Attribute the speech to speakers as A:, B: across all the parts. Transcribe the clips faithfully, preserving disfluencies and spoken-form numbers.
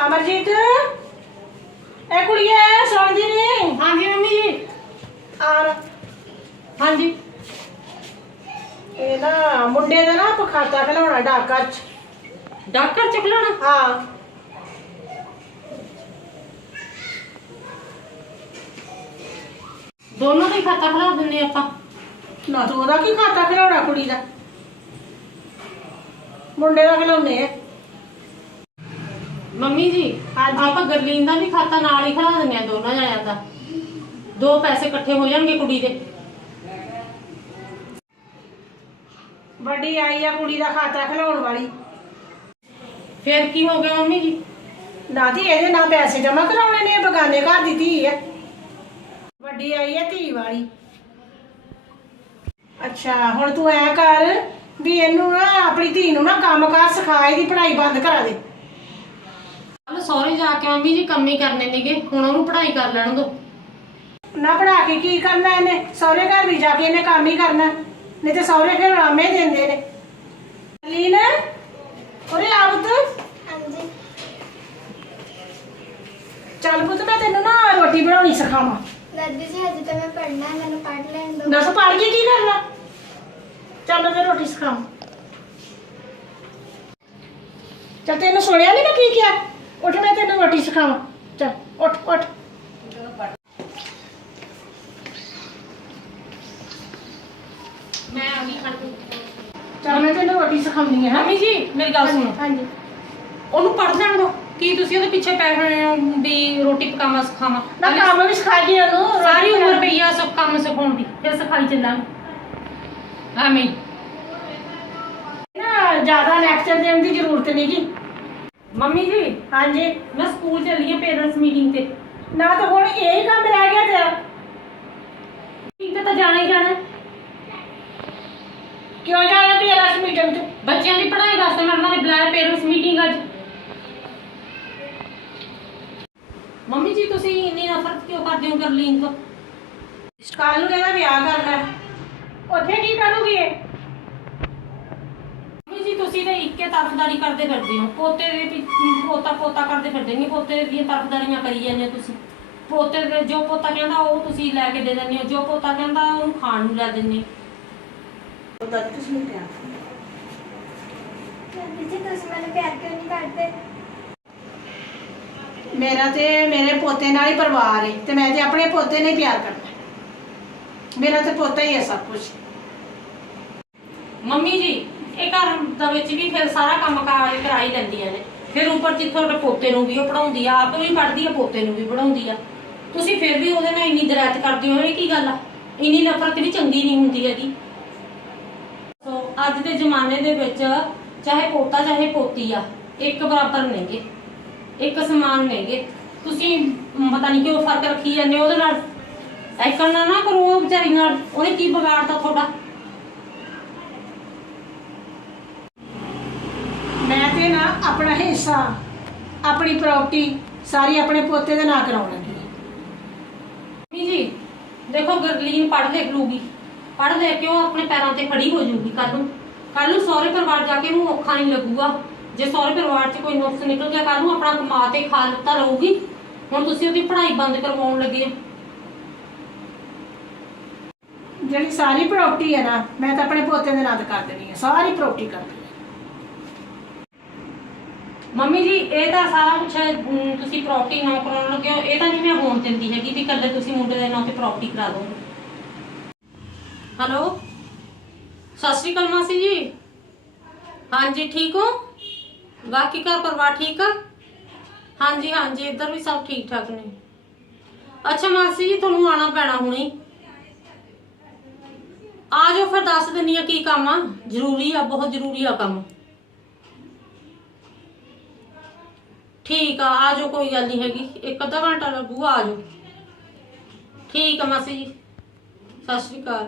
A: अमरजीत ए कुड़िए सुन दी नहीं।
B: हाँ जी मम्मी जी।
A: और
B: हाँ जी
A: ये ना मुंडे दा ना आप खाता खिलाना डाका च
B: डॉक्टर चकलाना।
A: हाँ
B: दोनों का ही खाता खिला दिंदे ਆਪਾਂ।
A: ना तो ओदा की खाता खिलाना कुड़ी दा मुंडे दा खिलाउने है।
B: ਮੰਮੀ ਜੀ
A: हाँ जी
B: ਆਪਾਂ ਗਰਲੀਨ ਦਾ ਵੀ ਖਾਤਾ ਨਾਲ ਹੀ ਖਿਲਾ ਦਿੰਦੇ ਆ ਦੋਨਾਂ ਜਣਿਆਂ ਦਾ। ਦੋ ਪੈਸੇ ਇਕੱਠੇ ਹੋ ਜਾਣਗੇ ਕੁੜੀ ਦੇ।
A: बड़ी आई है कुड़ी दा खाता खिलाउण वाली।
B: ਫਿਰ ਕੀ ਹੋ ਗਿਆ ਮੰਮੀ ਜੀ?
A: ना धी ਇਹਦੇ ਨਾ ਪੈਸੇ ਜਮਾ ਕਰਾਉਣੇ ਨੇ ਬਗਾਨੇ ਘਰ ਦੀ ਧੀ ਹੈ। ਵੱਡੀ ਆਈ ਹੈ ਧੀ ਵਾਲੀ। ਅੱਛਾ ਹੁਣ ਤੂੰ ਐ ਕਰ ਵੀ ਇਹਨੂੰ ਨਾ ਆਪਣੀ ਧੀ ਨੂੰ ਨਾ ਕੰਮ ਕਾਰ ਸਿਖਾ ਇਹਦੀ ਪੜ੍ਹਾਈ ਬੰਦ ਕਰਾ ਦੇ।
B: ਕੱਲ ਸਹੁਰੇ ਜਾ ਕੇ ਮੰਮੀ ਜੀ ਕੰਮ ਹੀ ਕਰਨੇ ਨੇਗੇ, ਹੁਣ ਉਹਨੂੰ ਪੜ੍ਹਾਈ ਕਰ ਲੈਣ ਦੋ।
A: ਨਾ ਪੜਾ ਕੇ ਕੀ ਕਰਨਾ ਇਹਨੇ? ਸਹੁਰੇ ਘਰ ਵੀ ਜਾ ਕੇ ਇਹਨੇ ਕੰਮ ਹੀ ਕਰਨਾ, ਨਹੀਂ ਤੇ ਸਹੁਰੇ ਫਿਰ ਆਮੇ ਦਿੰਦੇ ਨੇ। ਲੀਨ ਉਰੇ ਆ ਪੁੱਤ।
C: ਹਾਂਜੀ
A: ਚੱਲ ਪੁੱਤ ਮੈਂ ਤੈਨੂੰ ਨਾ ਰੋਟੀ ਬਣਾਉਣੀ ਸਿਖਾਵਾਂ।
C: ਦਾਦੀ ਜੀ ਹਜੇ ਤਾਂ ਮੈਂ ਪੜ੍ਹਨਾ ਹੈ, ਮੈਨੂੰ ਪੜ੍ਹ ਲੈਣ ਦਿਓ।
A: ਦੱਸ ਪੜ ਕੇ ਕੀ ਕਰਨਾ? ਚੱਲ ਮੈਂ ਰੋਟੀ ਸਿਖਾਵਾਂ। ਚੱਲ ਤੈਨੂੰ ਸੁਣਿਆ ਨਹੀਂ ਮੈਂ ਕੀ ਕਿਹਾ? ਉੱਠ ਮੈਂ ਤੈਨੂੰ ਰੋਟੀ ਸਿਖਾਵਾਂ। ਚੱਲ ਉੱਠ ਉੱਠ।
B: ਮੈਂ ਆ ਗਈ ਖਾਣ।
A: ਚੱਲ ਮੈਂ ਤੈਨੂੰ ਰੋਟੀ ਸਿਖਾਉਣੀ ਹੈ।
B: ਮੰਮੀ ਜੀ ਮੇਰੀ ਗੱਲ ਸੁਣੋ,
A: ਹਾਂਜੀ
B: ਉਹਨੂੰ ਪੜ੍ਹ ਲੈਣ ਦੋ। ਕੀ ਤੁਸੀਂ ਉਹਦੇ ਪਿੱਛੇ ਪੈ ਰਹੇ ਹੋ ਵੀ ਰੋਟੀ ਪਕਾਵਾਂ ਸਿਖਾਵਾਂ?
A: ਨਾ ਕੰਮ ਵੀ ਸਿਖਾ ਗਈ ਉਹਨੂੰ।
B: ਸਾਰੀ ਉਮਰ ਪਈ ਆ ਸਭ ਕੰਮ ਸਿਖਾਉਣ ਦੀ, ਫਿਰ ਸਿਖਾਈ ਚੱਲਾਂਗੇ। ਆਮੀਨ।
A: ਨਾ ਜ਼ਿਆਦਾ ਲੈਕਚਰ ਦੇਣ ਦੀ ਜ਼ਰੂਰਤ ਨਹੀਂ ਗੀ।
B: ਮੰਮੀ ਜੀ
A: ਹਾਂਜੀ
B: ਮੈਂ ਸਕੂਲ ਚੱਲੀ ਆ ਪੇਰੈਂਟਸ ਮੀਟਿੰਗ ਤੇ।
A: ਨਾ ਤਾਂ ਹੁਣ ਇਹੀ ਕੰਮ ਰਹਿ ਗਿਆ ਤੇਰਾ।
B: ਮੀਟਿੰਗ ਤੇ ਤਾਂ ਜਾਣਾ ਹੀ ਜਾਣਾ।
A: ਕਿਉਂ ਜਾਣਾ ਤੇਰਾ ਇਸ ਮੀਟਿੰਗ 'ਚ?
B: ਬੱਚਿਆਂ ਦੀ ਪੜ੍ਹਾਈ ਵਾਸਤੇ ਮੈਂ ਉਹਨਾਂ ਨੇ ਬੁਲਾਇਆ ਪੇਰੈਂਟਸ ਮੀਟਿੰਗ ਅੱਜ। ਮੰਮੀ ਜੀ ਤੁਸੀਂ ਇੰਨੀ ਨਫ਼ਰਤ ਕਿਉਂ ਕਰਦੇ ਹੋ ਗਰਲੀਨ ਤੋਂ?
A: ਕੱਲ ਨੂੰ ਇਹਦਾ ਵਿਆਹ ਕਰਨਾ ਹੈ, ਉੱਥੇ ਕੀ ਕਰੂਗੀ ਇਹ?
B: ਮੰਮੀ ਜੀ ਤੁਸੀਂ ਤਾਂ ਇੱਕੇ ਤਰਫਦਾਰੀ ਕਰਦੇ ਫਿਰਦੇ ਹੋ। ਪੋਤੇ ਦੇ ਪਿੱਛੇ ਪੋਤਾ ਪੋਤਾ ਕਰਦੇ ਫਿਰਦੇ ਨਹੀਂ, ਪੋਤੇ ਦੀਆਂ ਤਰਫਦਾਰੀਆਂ ਕਰੀ ਜਾਂਦੇ ਹੋ ਤੁਸੀਂ। ਪੋਤੇ ਦੇ ਜੋ ਪੋਤਾ ਕਹਿੰਦਾ ਉਹ ਤੁਸੀਂ ਲੈ ਕੇ ਦੇ ਦਿੰਦੇ ਹੋ, ਜੋ ਪੋਤਾ ਕਹਿੰਦਾ ਉਹਨੂੰ ਖਾਣ ਨੂੰ ਲੈ ਦਿੰਦੇ ਹੋ।
A: ਦਾਦੀ ਤੁਸੀਂ ਨਹੀਂ ਪਿਆ।
C: ਦਾਦੀ ਜੀ ਤੁਸੀਂ ਮੈਨੂੰ ਪਿਆਰ ਕਿਉਂ ਨਹੀਂ ਕਰਦੇ?
A: ਮੇਰਾ ਤੇ ਮੇਰੇ ਪੋਤੇ ਨਾਲ ਹੀ ਪਰਿਵਾਰ ਹੈ ਤੇ ਮੈਂ ਤੇ ਆਪਣੇ ਪੋਤੇ ਨਾਲ ਹੀ ਪਿਆਰ ਕਰਨਾ। ਮੇਰਾ ਤੇ ਪੋਤਾ ਹੀ ਹੈ ਸਭ ਕੁਝ।
B: ਮੰਮੀ ਜੀ ਇਹ ਘਰ ਦਾ ਵਿੱਚ ਵੀ ਫਿਰ ਸਾਰਾ ਕੰਮ ਕਾਰ ਕਰਾਈ ਦਿੰਦੀਆਂ ਨੇ, ਫਿਰ ਉੱਪਰ ਜਿੱਥੋਂ ਤੁਹਾਡੇ ਪੋਤੇ ਨੂੰ ਵੀ ਉਹ ਪੜਾਉਂਦੀ ਆ, ਆਪ ਵੀ ਪੜ੍ਹਦੀ ਆ, ਪੋਤੇ ਨੂੰ ਵੀ ਪੜਾਉਂਦੀ ਆ। ਤੁਸੀਂ ਫਿਰ ਵੀ ਉਹਦੇ ਨਾਲ ਇੰਨੀ ਦਰਾਇਤ ਕਰਦੇ ਹੋ, ਇਹ ਕੀ ਗੱਲ ਆ? ਇੰਨੀ ਨਫ਼ਰਤ ਵੀ ਚੰਗੀ ਨਹੀਂ ਹੁੰਦੀ ਹੈਗੀ। ਸੋ ਅੱਜ ਦੇ ਜ਼ਮਾਨੇ ਦੇ ਵਿੱਚ ਚਾਹੇ ਪੋਤਾ ਚਾਹੇ ਪੋਤੀ ਆ, ਇੱਕ ਬਰਾਬਰ ਨੇਗੇ, ਇੱਕ ਸਮਾਨ ਨੇਗੇ। ਤੁਸੀਂ ਪਤਾ ਨਹੀਂ ਕਿਉਂ ਫਰਕ ਰੱਖੀ ਜਾਂਦੇ ਉਹਦੇ ਨਾਲ। ਐਕਣ ਨਾ ਨਾ ਕਰੋ ਉਹ ਵਿਚਾਰੀ ਨਾਲ, ਉਹਨੇ ਕੀ ਵਿਗਾੜਤਾ ਤੁਹਾਡਾ?
A: ਮੈਂ ਤੇ ਨਾ ਆਪਣਾ ਹਿੱਸਾ ਆਪਣੀ ਪ੍ਰਾਪਰਟੀ ਸਾਰੀ ਆਪਣੇ ਪੋਤੇ ਦੇ ਨਾਂ ਕਰਾਉਣ ਲੱਗੀ।
B: ਮੰਮੀ ਜੀ ਦੇਖੋ ਗਰਲੀਨ ਪੜ੍ਹ ਲਿਖ ਲੂਗੀ, ਪੜ੍ਹ ਲੈ ਕੇ ਉਹ ਆਪਣੇ ਪੈਰਾਂ ਤੇ ਖੜੀ ਹੋ ਜਾਊਗੀ। ਕੱਲ ਨੂੰ ਕੱਲ ਨੂੰ ਸਹੁਰੇ ਪਰਿਵਾਰ ਜਾ ਕੇ ਉਹਨੂੰ ਔਖਾ ਨਹੀਂ ਲੱਗੂਗਾ। ਜੇ ਸਹੁਰੇ ਪਰਿਵਾਰ 'ਚ ਕੋਈ ਨੁਕਸ ਨਿਕਲ ਗਿਆ, ਕੱਲ ਨੂੰ ਆਪਣਾ ਕਮਾ ਤੇ ਖਾ ਲਿੱਤਾ ਰਹੂਗੀ। ਹੁਣ ਤੁਸੀਂ ਉਹਦੀ ਪੜ੍ਹਾਈ ਬੰਦ ਕਰਵਾਉਣ ਲੱਗੇ।
A: ਜਿਹੜੀ ਸਾਰੀ ਪ੍ਰਾਪਰਟੀ ਹੈ ਨਾ ਮੈਂ ਤਾਂ ਆਪਣੇ ਪੋਤੇ ਦੇ ਨਾਂ ਤੇ ਕਰ ਦੇਣੀ ਹੈ, ਸਾਰੀ ਪ੍ਰਾਪਰਟੀ ਕਰ ਦੇਣੀ।
B: ਮੰਮੀ ਜੀ ਇਹ ਤਾਂ ਸਾਰਾ ਕੁਛ ਤੁਸੀਂ ਪ੍ਰਾਪਰਟੀ ਨਾ ਕਰਾਉਣ ਲੱਗੇ ਹੋ, ਇਹ ਤਾਂ ਨਹੀਂ ਮੈਂ ਹੋਣ ਦਿੰਦੀ ਹੈਗੀ ਵੀ ਕੱਲੇ ਤੁਸੀਂ ਮੁੰਡੇ ਦੇ ਨਾਂ ਤੇ ਪ੍ਰਾਪਰਟੀ ਕਰਾ ਦਿਓ। ਹੈਲੋ ਸਤਿ ਸ਼੍ਰੀ ਅਕਾਲ ਮਾਸੀ ਜੀ। ਹਾਂਜੀ ਠੀਕ ਹੋ? ਬਾਕੀ ਘਰ ਪਰਿਵਾਰ ਠੀਕ ਆ? ਹਾਂਜੀ ਹਾਂਜੀ ਇੱਧਰ ਵੀ ਸਭ ਠੀਕ ਠਾਕ ਨੇ। ਅੱਛਾ ਮਾਸੀ ਜੀ ਤੁਹਾਨੂੰ ਆਉਣਾ ਪੈਣਾ ਹੁਣੇ। ਆ ਜਾਓ ਫਿਰ ਦੱਸ ਦਿੰਨੀ ਆ ਕੀ ਕੰਮ ਆ। ਜ਼ਰੂਰੀ ਆ, ਬਹੁਤ ਜ਼ਰੂਰੀ ਆ ਕੰਮ। ਠੀਕ ਆ ਆ ਜਾਓ, ਕੋਈ ਗੱਲ ਨਹੀਂ ਹੈਗੀ, ਇੱਕ ਅੱਧਾ ਘੰਟਾ ਲੱਗੂਗਾ, ਆ ਜਾਓ। ਠੀਕ ਆ ਮਾਸੀ ਜੀ, ਸਤਿ ਸ਼੍ਰੀ ਅਕਾਲ।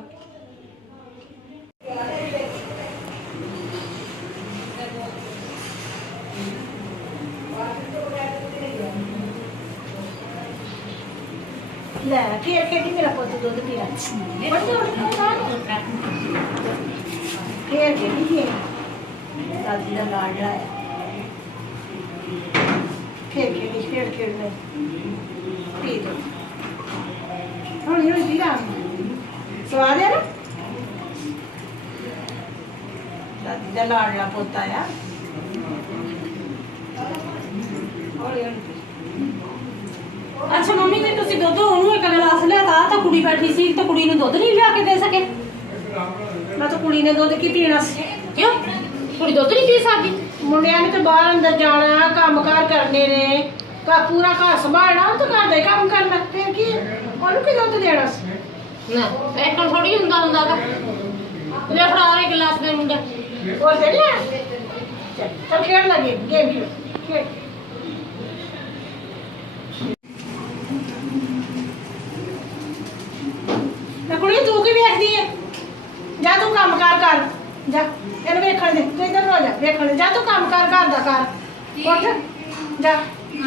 A: ਲੈ ਫੇਰ ਕਹਿੰਦੀ ਮੇਰਾ ਪੁੱਤ ਦੁੱਧ ਪੀਣਾ। ਫੇਰ ਕਹਿੰਦੀ ਦਾਦੀ ਦਾ ਲਾਡਲਾ ਹੈ। ਖੇਡ ਖੇਡੀ ਖੇਡ ਖੇਡ ਲੈ ਪੀ ਦੇ ਹੌਲੀ ਹੌਲੀ ਪੀ ਲਾ ਸਵਾਦ ਹੈ ਨਾ ਦਾਦੀ ਦਾ ਲਾਡਲਾ ਪੋਤਾ ਆ ਹੌਲੀ ਹੌਲੀ
B: ਅੱਛਾ ਮੰਮੀ ਜੀ ਤੁਸੀਂ ਦੁੱਧ ਉਹਨੂੰ ਇੱਕ ਗਲਾਸ ਲਿਆਤਾ ਤਾਂ ਕੁੜੀ ਬੈਠੀ ਸੀ ਤਾਂ ਕੁੜੀ ਨੂੰ ਦੁੱਧ ਨਹੀਂ ਲਿਆ ਕੇ ਦੇ ਸਕੇ
A: ਮੈਂ ਤਾਂ ਕੁੜੀ ਨੇ ਦੁੱਧ ਕੀ ਪੀਣਾ ਸੀ
B: ਕਿਉਂ ਕੁੜੀ ਦੁੱਧ ਨਹੀਂ ਪੀ ਸਕਦੀ
A: ਮੁੰਡਿਆਂ ਨੇ ਤਾਂ ਬਾਹਰ ਅੰਦਰ ਜਾਣਾ ਕੰਮਕਾਰ ਕਰਨੇ ਨੇ ਕਾ ਪੂਰਾ ਘਰ ਸੰਭਾਲਣਾ ਉਹ ਤਾਂ ਘਰ ਦਾ ਹੀ ਕੰਮ ਕਰਨਾ ਫਿਰ ਕੀ ਉਹਨੂੰ ਕੀ ਦੁੱਧ ਦੇਣਾ ਸੀ
B: ਨਾ ਇੱਕ ਥੋੜੀ ਹੁੰਦਾ ਹੁੰਦਾ ਵਾ ਲੈ ਫੜਾ ਰੇ ਗਲਾਸ ਦੇ ਮੁੰਡੇ
A: ਉਹ ਦੇ ਲਿਆ ਚੱਲ ਚੱਲ ਖੇਡ ਲੱਗੇ ਗੇਮ ਖੇਡ ਖੇਡ ਨਾ ਕੁੜੀ ਤੂੰ ਕੀ ਵੇਖਦੀ ਹੈ ਜਾ ਤੂੰ ਕੰਮ ਕਾਰ ਕਰ ਜਾ ਇਹਨੂੰ ਵੇਖਣ ਦੇ ਤੂੰ ਇੱਧਰ ਨੂੰ ਆ ਜਾ ਵੇਖਣ ਦੇ ਜਾ ਤੂੰ ਕੰਮ ਕਾਰ ਘਰ ਦਾ ਕਰ ਉੱਠ ਜਾ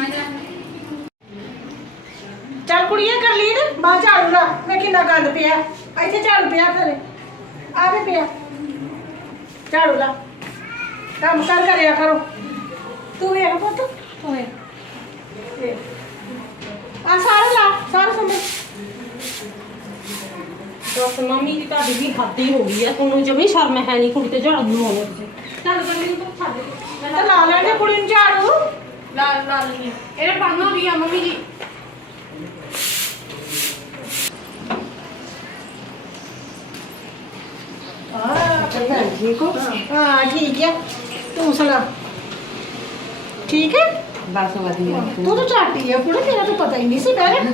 A: ਚੱਲ ਕੁੜੀਏ ਕਰ ਲਈ ਨਾ ਬਾਹਰ ਝਾੜੂ ਲਾ ਮੈਂ ਕਿੰਨਾ ਗੰਦ ਪਿਆ ਇੱਥੇ ਝਾੜੂ ਪਿਆ ਘਰੇ ਆ ਵੀ ਪਿਆ ਝਾੜੂ ਲਾ ਕੰਮ ਕਰ ਕਰਿਆ ਕਰੋ ਤੂੰ ਵੇਖ ਪੁੱਤ ਤੂੰ ਵੇਖ ਵੇਖ। ਆ ਸਾਰੇ ਲਾ ਸਾਰੇ ਸੰਭਲ
B: ਬਸ ਮੰਮੀ ਦੀ ਤੁਹਾਡੀ ਵੀ ਹੱਦ ਹੀ ਹੋ ਗਈ ਆ ਤੁਹਾਨੂੰ ਜਮੀ ਸ਼ਰਮ ਹੈ ਨਹੀਂ ਕੁੜੀ ਤੇ ਝਾੜੂ ਨੂੰ ਆਉਂਦੇ ਤੁਸੀਂ ਚੱਲ ਕਰ ਲਈ ਤੂੰ ਛੱਡ ਦੇ
A: ਤੇ ਲਾ ਲੈਣੇ ਕੁੜੀ ਨੂੰ ਝਾੜੂ
B: ਲਾ ਲਾ ਲਈ ਇਹਨੇ ਪੜਨਾ ਵੀ ਆ ਮੰਮੀ ਜੀ
A: ਠੀਕ ਹੋ ਹਾਂ ਠੀਕ ਹੈ ਤੂੰ ਸੁਣਾ ਠੀਕ ਹੈ
D: ਬਸ ਵਧੀਆ
A: ਤੂੰ ਤਾਂ ਝਾਟੀ ਆ ਕੁੜੇ ਤੇਰਾ ਤਾਂ ਪਤਾ ਹੀ ਨਹੀਂ ਸੀ ਬਹਿ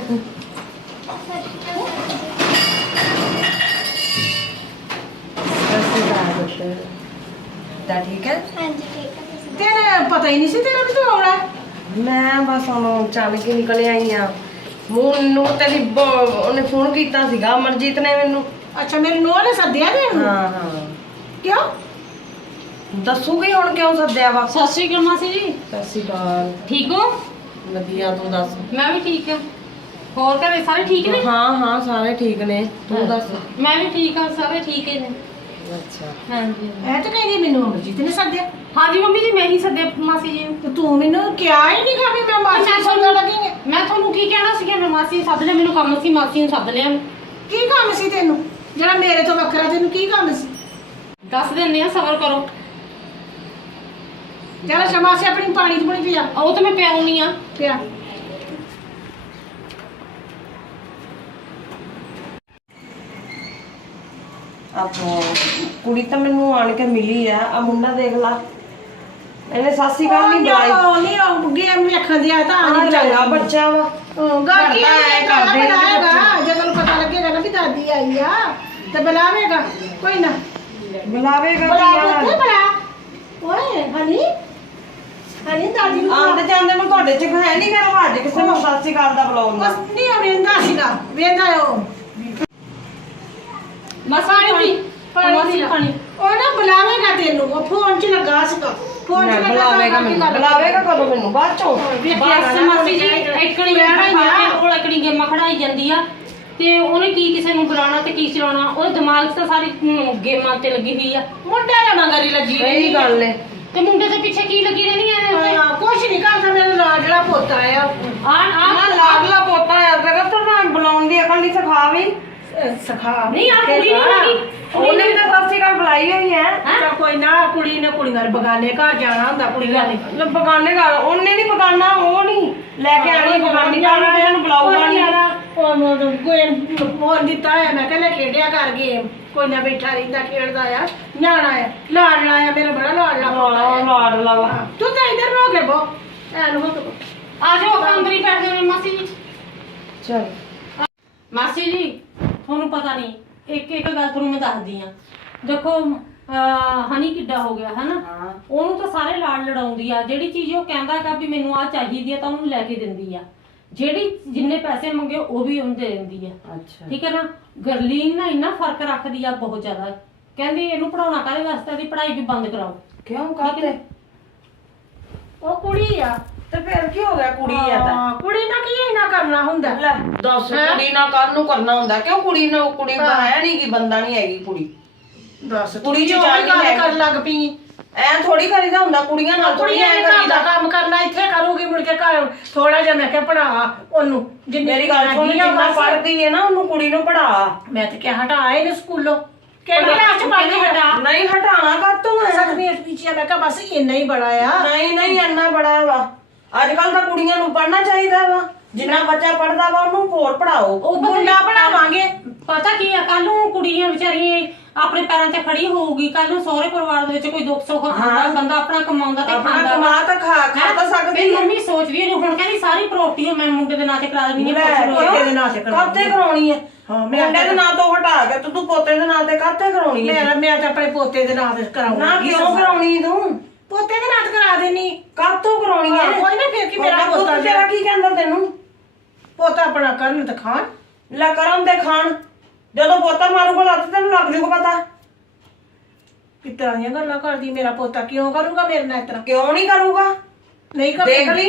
D: ਤਾਂ ਠੀਕ ਹੈ
C: ਹਾਂਜੀ ਠੀਕ ਹੈ ਤੁਸੀਂ
A: ਤੇਰਾ ਪਤਾ ਹੀ ਨਹੀਂ ਸੀ ਤੇਰਾ ਵੀ ਤੂੰ ਆਉਣਾ
D: ਮੈਂ ਬਸ ਹੁਣ ਚੱਲ ਕੇ ਨਿਕਲ ਆਈ ਆ ਮੈਨੂੰ ਤੇਰੀ ਬ- ਉਹਨੇ ਫੋਨ ਕੀਤਾ ਸੀਗਾ ਅਮਰਜੀਤ ਨੇ ਮੈਨੂੰ
A: ਅੱਛਾ ਮੇਰੀ ਨੂੰਹ ਨੇ ਸੱਦਿਆ ਤੈਨੂੰ
D: ਹਾਂ ਹਾਂ
A: ਕਿਉਂ
D: ਦੱਸੂਗੀ ਹੁਣ ਕਿਉਂ ਸੱਦਿਆ ਵਾ
B: ਸਤਿ ਸ਼੍ਰੀ ਅਕਾਲ ਮਾਸੀ ਜੀ
D: ਸਤਿ ਸ਼੍ਰੀ ਅਕਾਲ
B: ਠੀਕ ਹੋ
D: ਵਧੀਆ ਤੂੰ ਦੱਸ
B: ਮੈਂ ਵੀ ਠੀਕ ਹਾਂ ਹੋਰ ਘਰੇ ਸਾਰੇ ਠੀਕ ਨੇ
D: ਹਾਂ ਹਾਂ ਸਾਰੇ ਠੀਕ ਨੇ ਤੂੰ ਦੱਸ
B: ਮੈਂ ਵੀ ਠੀਕ ਹਾਂ ਸਾਰੇ ਠੀਕ ਹੀ ਨੇ
D: ਅੱਛਾ
B: ਹਾਂਜੀ
A: ਇਹ ਤਾਂ ਕਹਿੰਦੀ ਮੈਨੂੰ ਅਮਰਜੀਤ ਨੇ ਸੱਦਿਆ
B: ਹਾਂਜੀ ਮੰਮੀ ਜੀ ਮੈਂ ਹੀ ਸੱਦੇ ਮਾਸੀ ਜੀ ਨੂੰ
A: ਤੇ ਤੂੰ ਮੈਨੂੰ ਕਿਹਾ ਹੀ ਨਹੀਂ ਖਾਵੀ ਮੈਂ ਮਾਸੀ ਨੂੰ ਸੱਦਣ ਲੱਗੀ ਆਂ।
B: ਮੈਂ ਤੁਹਾਨੂੰ ਕੀ ਕਹਿਣਾ ਸੀ ਕਿ ਮੈਂ ਮਾਸੀ ਨੂੰ ਸੱਦ ਲਿਆ ਮੈਨੂੰ ਕੰਮ ਸੀ ਮਾਸੀ ਨੂੰ ਸੱਦ ਲਿਆ
A: ਕੀ ਕੰਮ ਸੀ ਤੈਨੂੰ ਜਿਹੜਾ ਮੇਰੇ ਤੋਂ ਵੱਖਰਾ ਤੈਨੂੰ ਕੀ ਕੰਮ ਸੀ
B: ਦੱਸ ਦਿੰਦੇ ਆ ਸਬਰ ਕਰੋ
A: ਜਿਹੜਾ ਸ਼ਮਾ ਸੀ ਆਪਣੀ ਪਾਣੀ ਦੀ ਬਣੀ ਪਿਆ
B: ਉਹ ਤਾਂ ਮੈਂ ਪਿਆਉਣੀ ਆ
A: ਪਿਆ
D: ਆਪੋ ਕੁੜੀ ਤਾਂ ਮੈਨੂੰ ਆਣ ਕੇ ਮਿਲੀ ਆ ਆ ਮੁੰਡਾ ਦੇਖ ਲਾ ਇਹਨੇ ਸਾਸੀ ਕਾਲ ਨਹੀਂ ਬੁਲਾਈ
A: ਉਹ ਨਹੀਂ ਉਹ ਗੇਮ ਵੇਖਣ ਦਿਆ ਤਾਂ
D: ਆ
A: ਨਹੀਂ
D: ਚੰਗਾ ਬੱਚਾ ਵਾ
A: ਗਾਕੀ
D: ਕਰਦਾ ਹੈ, ਕਰਦੇ ਨੇ
A: ਬੁਲਾਏਗਾ ਜੇ ਤੈਨੂੰ ਪਤਾ ਲੱਗੇਗਾ ਨਾ ਕਿ ਦਾਦੀ ਆਈ ਆ ਤੇ ਬੁਲਾਵੇਗਾ ਕੋਈ ਨਾ
D: ਬੁਲਾਵੇਗਾ
A: ਬੁਲਾ
D: ਕੀ
A: ਪੁੱਤ
D: ਆ
A: ਬੁਲਾ ਓਏ ਹਨੀ ਹਨੀ ਦਾਦੀ ਨੂੰ
D: ਆਂਦੇ ਜਾਂਦੇ ਨੂੰ ਤੁਹਾਡੇ ਚ ਹੈ ਨਹੀਂ ਕਰ ਸਾਡੇ ਕਿਸੇ ਨੂੰ ਸਾਸੀ ਕਾਲ ਦਾ ਬੁਲਾਉਂਦਾ
A: ਬਸ ਨਹੀਂ ਉਹ ਵੇਂਦਾ ਸੀਗਾ ਵੇਂਦਾ ਉਹ
B: ਬਸ
A: ਪਾਣੀ ਪੀ ਪਾਣੀ
B: ਮਾਸੀ
A: ਪੀ ਲਾ।
B: ਪਾਣੀ
A: ਉਹ ਨਾ ਬੁਲਾਵੇਗਾ ਤੈਨੂੰ ਉਹ ਫੋਨ 'ਚ ਲੱਗਾ ਸੀਗਾ ਫੋਨ 'ਚ ਲੱਗਾ
D: ਬੁਲਾਵੇਗਾ ਮੈਨੂੰ ਬੁਲਾਵੇਗਾ ਕਦੋਂ ਮੈਨੂੰ ਬਾਅਦ ਚੋਂ
B: ਬਸ ਮਾਸੀ ਜੀ ਇਕਣੀ ਗੇਮਾਂ ਕੋਲ ਇਕਣੀ ਗੇਮਾਂ ਖੜਾਈ ਜਾਂਦੀ ਆ ਤੇ ਉਹਨੇ ਕੀ ਕਿਸੇ ਨੂੰ ਬੁਲਾਉਣਾ ਤੇ ਕੀ ਚਲਾਉਣਾ ਉਹਦੇ ਦਿਮਾਗ 'ਚ ਤਾਂ ਸਾਰੀ ਹਮ, ਗੇਮਾਂ ਤੇ ਲੱਗੀ ਹੋਈ ਆ
A: ਮੁੰਡਾ ਨਾ ਮੰਗਰੀ ਲੱਗੀ
D: ਸਹੀ ਗੱਲ ਏ
B: ਤੇ ਮੁੰਡੇ ਦੇ ਪਿੱਛੇ ਕੀ ਲੱਗੀ ਰਹਿੰਦੀ ਆ
A: ਹਾਂ ਕੁਛ ਨਹੀਂ ਕਰਦਾ ਮੇਰਾ ਲਾਡਲਾ ਪੋਤਾ ਆ
B: ਆ ਆ
D: ਆ ਲਾਗਲਾ ਪੋਤਾ ਯਾਰ ਤੇਰਾ ਤੂੰ ਨਾ ਬੁਲਾਉਣ ਦੀ ਅਕਲ ਨਹੀਂ ਸਿਖਾ ਵੀ
A: ਸਖਾ
B: ਨਹੀਂ ਆ ਕੁੜੀ ਨਹੀਂ ਹੈਗੀ
D: ਉਹਨੇ ਵੀ ਤਾਂ ਸਾਸੀ ਕਾਲ ਬੁਲਾਈ ਹੋਈ ਹੈ
A: ਚੱਲ ਕੋਈ ਨਾ ਕੁੜੀ ਨੇ ਕੁੜੀਆਂ ਦੇ ਬਗਾਨੇ ਘਰ ਜਾਣਾ ਹੁੰਦਾ ਕੁੜੀਆਂ ਨੇ
D: ਲੈ ਬਗਾਨੇ ਘਰ ਉਹਨੇ ਨਹੀਂ ਬਗਾਨਾ ਉਹ ਨਹੀਂ ਲੈ ਕੇ ਆਣੀ ਬਗਾਨੀ ਘਰ ਵਾਲਿਆਂ ਨੂੰ ਬੁਲਾਊਗਾ ਨਹੀਂ
A: ਉਹ ਕੋਈ ਮੋਨ ਦਿੱਤਾ ਹੈ ਮੈਂ ਕਹਿੰਦਾ ਖੇਡਿਆ ਕਰ ਗੇਮ ਕੋਈ ਨਾ ਬੈਠਾ ਰਹਿੰਦਾ ਖੇਡਦਾ ਆ ਨਿਆਣਾ ਆ ਲਾਡਲਾ ਆ ਮੇਰਾ ਬੜਾ ਲਾਡਲਾ ਪੋਤਾ
D: ਹਾਂ
A: ਆ
D: ਲਾਡਲਾ ਵਾ
A: ਤੂੰ ਤਾਂ ਇਧਰ ਰੋ ਕੇ ਬੋ ਐਨ ਹੋ ਕੇ
B: ਆ ਜਾਓ ਆਪਾਂ ਅੰਦਰ ਹੀ ਬੈਠ ਜਾਓ ਮਾਸੀ ਜੀ
D: ਚਲ
B: ਮਾਸੀ ਜੀ ਤੁਹਾਨੂੰ ਪਤਾ ਨਹੀਂ ਇੱਕ ਇੱਕ ਗੱਲ ਤੁਹਾਨੂੰ ਮੈਂ ਦੱਸਦੀ ਆ ਦੇਖੋ ਅਹ ਹਨੀ ਕਿੱਡਾ ਹੋ ਗਿਆ ਹਨਾ ਉਹਨੂੰ ਤਾਂ ਸਾਰੇ ਲਾਡ ਲੜਾਉਂਦੀ ਆ ਜਿਹੜੀ ਚੀਜ਼ ਉਹ ਕਹਿੰਦਾ ਹੈਗਾ ਵੀ ਮੈਨੂੰ ਆ ਚਾਹੀਦੀ ਆ ਤਾਂ ਉਹਨੂੰ ਲੈ ਕੇ ਦਿੰਦੀ ਆ ਜਿਹੜੀ ਜਿੰਨੇ ਪੈਸੇ ਮੰਗੇ ਉਹ ਵੀ ਉਹਨੂੰ ਦੇ ਦਿੰਦੀ ਆ
D: ਅੱਛਾ
B: ਠੀਕ ਹੈ ਨਾ ਗਰਲੀਨ ਨਾ ਇੰਨਾ ਫਰਕ ਰੱਖਦੀ ਆ ਬਹੁਤ ਜ਼ਿਆਦਾ ਕਹਿੰਦੀ ਇਹਨੂੰ ਪੜਾਉਣਾ ਕਾਹਦੇ ਵਾਸਤੇ ਇਹਦੀ ਪੜ੍ਹਾਈ ਵੀ ਬੰਦ ਕਰਾਓ
D: ਕਿਉਂ ਕਾਤੇ
A: ਉਹ ਕੁੜੀ ਆ
D: ਤੇ ਫਿਰ ਕੀ ਹੋ ਗਿਆ ਕੁੜੀ ਆ ਤਾਂ
A: ਹਾਂ, ਕੁੜੀ ਨਾਲ ਕੀ ਇਹਨਾਂ ਕਰਨਾ ਹੁੰਦਾ
D: ਲੈ ਦੱਸ
A: ਹੈਂ?
D: ਕੁੜੀ ਨਾਲ ਕਰ ਨੂੰ ਕਰਨਾ ਹੁੰਦਾ ਕਿਉਂ ਕੁੜੀ ਨੂੰ ਕੁੜੀ ਤਾਂ ਹੈ ਨਹੀਂ ਕੀ ਬੰਦਾ ਨਹੀਂ ਹੈਗੀ ਕੁੜੀ
A: ਦੱਸ
D: ਕੁੜੀ ਚ
A: ਜੋ
D: ਜਾਣ
A: ਗੱਲ
D: ਨਹੀਂ
A: ਕਰਨ ਲੱਗ ਪਈ
D: ਐ ਥੋੜੀ ਕਰੀਦਾ ਹੁੰਦਾ ਕੁੜੀਆਂ ਨਾਲ, ਥੋੜੀ
A: ਕੁੜੀਆਂ
D: ਐ
A: ਨੇ ਘਰ ਦਾ
D: ਕਰੀਦਾ।
A: ਕੰਮ ਕਰਨਾ, ਇੱਥੇ ਕਰੂਗੀ ਮੁੜ ਕੇ ਘਰ ਥੋੜਾ ਜਿਹਾ ਮੈਂ ਕਿਹਾ ਪੜਾ ਉਹਨੂੰ ਜਿੰਨੀ
D: ਮੇਰੀ ਗੱਲ ਸੁਣ,
A: ਹੈਗੀ ਆ
D: ਜਿੰਨਾ
A: ਬਸ।
D: ਪੜਦੀ ਹੈ ਨਾ ਉਹਨੂੰ ਕੁੜੀ ਨੂੰ ਪੜਾ।
A: ਮੈਂ ਤੇ ਕਿਹਾ ਹਟਾ ਇਹਨੂੰ ਸਕੂਲੋਂ, ਕਿਹੜੀ ਕਲਾਸ ਚ ਪੜ੍ਹਦੀ ਹਟਾ
D: ਨਹੀਂ ਹਟਾਣਾ ਕਾਤੋਂ ਹੈ?
A: ਸੱਤਵੀਂ ਅੱਠਵੀਂ ਚ ਆ। ਮੈਂ ਕਿਹਾ ਬਸ ਇੰਨਾ ਹੀ ਬੜਾ ਆ।
D: ਨਹੀਂ ਨਹੀਂ ਇੰਨਾ ਬੜਾ ਵਾ। ਅੱਜ ਕੱਲ ਤਾਂ ਕੁੜੀਆਂ ਨੂੰ ਪੜਨਾ ਚਾਹੀਦਾ ਵਾ, ਜਿੰਨਾ ਬੱਚਾ ਪੜਦਾ ਵਾ ਉਹਨੂੰ ਹੋਰ ਪੜਾਓ।
A: ਉਹ ਮੁੰਡਾ ਪੜਾਵਾਂਗੇ।
B: ਪਤਾ ਕੀ ਆ, ਕੱਲ ਨੂੰ ਕੁੜੀਆਂ ਵਿਚਾਰੀਆਂ ਆਪਣੇ ਪੈਰਾਂ ਤੇ ਖੜੀ ਹੋਊਗੀ, ਕੱਲ ਨੂੰ ਸਹੁਰੇ ਪਰਿਵਾਰ ਦੇ ਵਿੱਚ ਕੋਈ ਦੁੱਖ ਸੁੱਖ ਹੁੰਦਾ, ਬੰਦਾ ਆਪਣਾ ਕਮਾਉਂਦਾ ਤੇ
D: ਆਪਣਾ
B: ਖਾਂਦਾ
D: ਕਮਾ ਤਾਂ ਖਾ ਖਾ ਤਾਂ ਸਕਦੀ
B: ਮੇਰੀ
D: ਹੈ।
B: ਮੰਮੀ ਸੋਚਦੀ ਹੈ ਹੁਣ ਕਹਿੰਦੀ ਸਾਰੀ ਪ੍ਰਾਪਰਟੀ ਮੈਂ ਮੁੰਡੇ ਦੇ ਨਾਂ ਤੇ ਕਰਾ ਦੇਣੀ ਹੈ।
A: ਪੋਤੇ ਦੇ ਨਾਂ ਤੇ ਕਰਾਉਣੀ
D: ਕਾਤੇ ਕਰਾਉਣੀ ਹੈ?
A: ਹਾਂ, ਮੈਂ
D: ਮੁੰਡੇ ਦੇ ਨਾਂ ਤੋਂ ਹਟਾ ਕੇ ਤੂੰ ਤੂੰ ਪੋਤੇ ਦੇ ਨਾਂ ਤੇ ਕਾਤੇ ਕਰਾਉਣੀ ਹੈ?
A: ਮੈਂ ਮੈਂ ਤਾਂ ਆਪਣੇ ਪੋਤੇ ਦੇ ਨਾਂ ਤੇ ਕਰਾਉਂਗੀ।
D: ਨਾ ਕਿਉਂ ਕਰਾਉਣੀ ਤੂੰ?
A: ਪੋਤੇ ਦੇ ਨਾਂ ਤੇ ਕਰਾ ਦੇਣੀ।
D: ਕਾਤੋਂ ਕਰਾਉਣੀ ਹੈ?
A: ਹਾਂ, ਕੋਈ ਨਾ ਫਿਰ ਕੀ ਮੇਰਾ
D: ਪੁੱਤ
A: ਪੋਤਾ
D: ਤੇਰਾ ਕੀ ਕਹਿੰਦਾ ਤੈਨੂੰ?
A: ਪੋਤਾ ਆਪਣਾ ਕਰਨ ਤੇ ਖਾਣ।
D: ਲੈ ਕਰਨ ਤੇ ਖਾਣ, ਜਦੋਂ ਪੋਤਾ ਮਾਰੂਗਾ ਲੱਤ ਤੈਨੂੰ ਲੱਗ ਜੂਗਾ ਪਤਾ।
A: ਕਿਤਰਾ ਦੀਆਂ ਗੱਲਾਂ ਕਰਦੀ, ਮੇਰਾ ਪੋਤਾ ਕਿਉਂ ਕਰੂਗਾ ਮੇਰੇ ਨਾਲ ਇਸ ਤਰ੍ਹਾਂ?
D: ਕਿਉਂ ਨਹੀਂ ਕਰੂਗਾ?
A: ਨਹੀਂ ਕਰ
D: ਦੇਖ ਲਈ